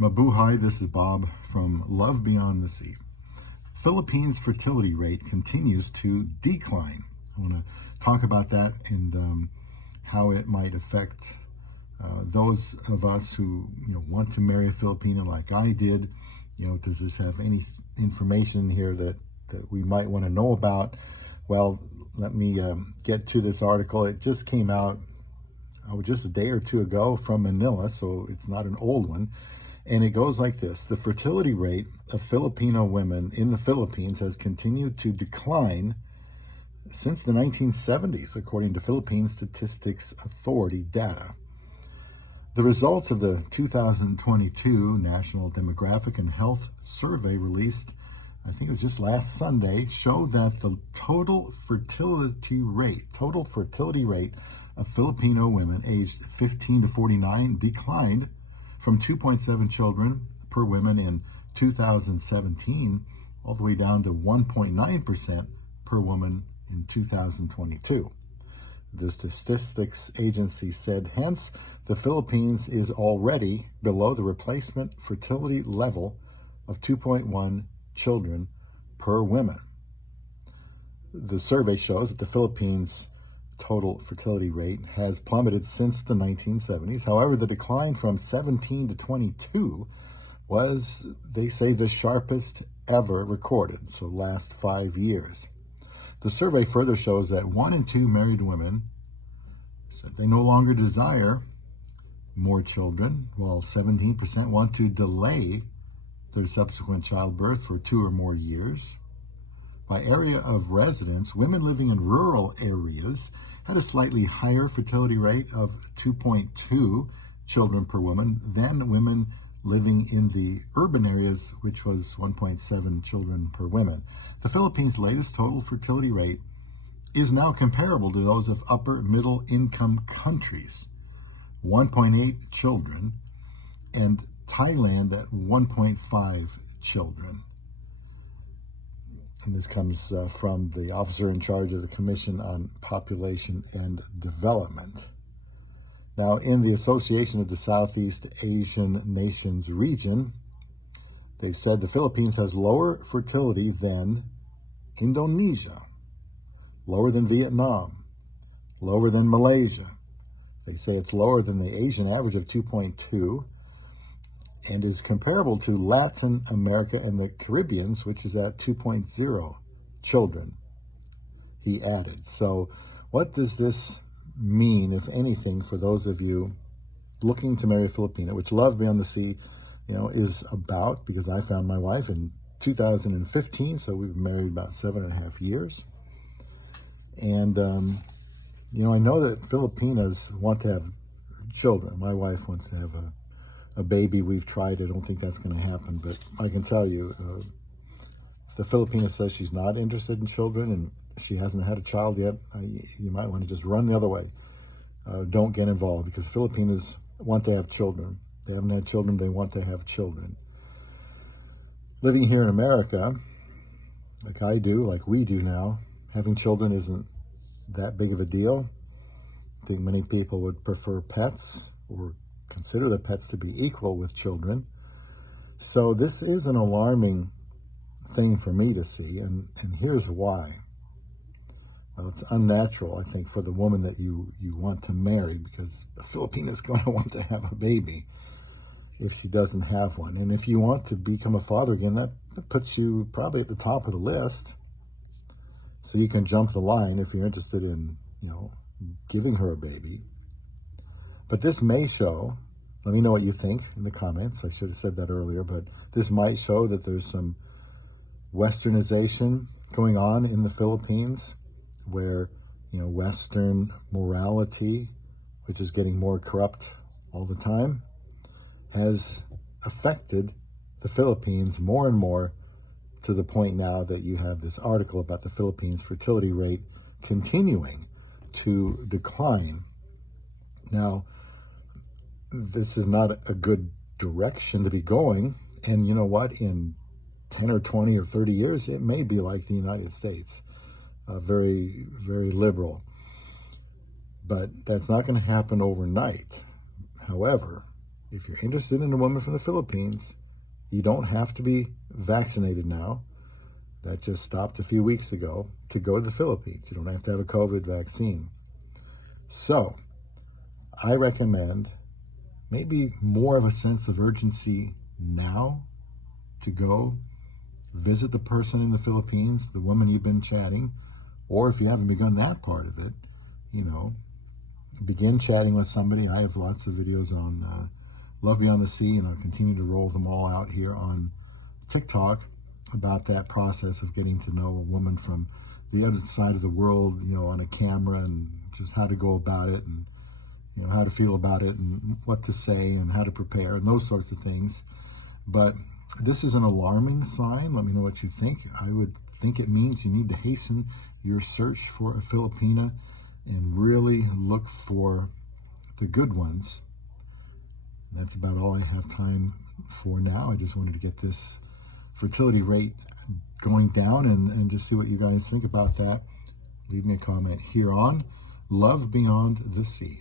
Mabuhay, this is Bob from Love Beyond the Sea. Philippines' fertility rate continues to decline. I want to talk about that and how it might affect those of us who want to marry a Filipina like I did. Does this have any information here that we might want to know about? Well, let me get to this article. It just came out just a day or two ago from Manila, so it's not an old one. And it goes like this. The fertility rate of Filipino women in the Philippines has continued to decline since the 1970s, according to Philippine Statistics Authority data. The results of the 2022 National Demographic and Health Survey released, I think it was just last Sunday, show that the total fertility rate of Filipino women aged 15 to 49 declined from 2.7 children per woman in 2017 all the way down to 1.9% per woman in 2022. The statistics agency said, hence, the Philippines is already below the replacement fertility level of 2.1 children per woman. The survey shows that the Philippines' total fertility rate has plummeted since the 1970s. However, the decline from 17 to 22 was, they say, the sharpest ever recorded, so last 5 years. The survey further shows that 1 in 2 married women said they no longer desire more children, while 17% want to delay their subsequent childbirth for 2 or more years. By area of residence, women living in rural areas had a slightly higher fertility rate of 2.2 children per woman than women living in the urban areas, which was 1.7 children per woman. The Philippines' latest total fertility rate is now comparable to those of upper middle income countries, 1.8 children, and Thailand at 1.5 children. And this comes from the officer in charge of the Commission on Population and Development. Now, in the Association of the Southeast Asian Nations region, they've said the Philippines has lower fertility than Indonesia, lower than Vietnam, lower than Malaysia. They say it's lower than the Asian average of 2.2 and is comparable to Latin America and the Caribbeans, which is at 2.0 children, he added. So what does this mean, if anything, for those of you looking to marry a Filipina, which Love Beyond the Sea, is about, because I found my wife in 2015, so we've been married about 7.5 years. And, I know that Filipinas want to have children. My wife wants to have a baby. We've tried. I don't think that's going to happen, but I can tell you, if the Filipina says she's not interested in children and she hasn't had a child yet, you might want to just run the other way. Don't get involved, because Filipinas want to have children. They haven't had children. They want to have children. Living here in America, like I do, like we do now, having children isn't that big of a deal. I think many people would prefer pets or consider the pets to be equal with children. So this is an alarming thing for me to see, and here's why. Well, it's unnatural, I think, for the woman that you want to marry, because the Filipina is going to want to have a baby if she doesn't have one. And if you want to become a father again, that puts you probably at the top of the list. So you can jump the line if you're interested in, giving her a baby. But this may show, let me know what you think in the comments. I should have said that earlier, but this might show that there's some westernization going on in the Philippines, where, Western morality, which is getting more corrupt all the time, has affected the Philippines more and more, to the point now that you have this article about the Philippines' fertility rate continuing to decline. Now, this is not a good direction to be going. And you know what? In 10 or 20 or 30 years, it may be like the United States, very, very liberal. But that's not going to happen overnight. However, if you're interested in a woman from the Philippines, you don't have to be vaccinated now. That just stopped a few weeks ago to go to the Philippines. You don't have to have a COVID vaccine. So I recommend maybe more of a sense of urgency now to go visit the person in the Philippines, the woman you've been chatting, or if you haven't begun that part of it, begin chatting with somebody. I have lots of videos on Love Beyond the Sea, and I'll continue to roll them all out here on TikTok about that process of getting to know a woman from the other side of the world, on a camera, and just how to go about it, and how to feel about it, and what to say, and how to prepare, and those sorts of things. But this is an alarming sign. Let me know what you think. I would think it means you need to hasten your search for a Filipina and really look for the good ones. That's about all I have time for now. I just wanted to get this fertility rate going down and just see what you guys think about that. Leave me a comment here on Love Beyond the Sea.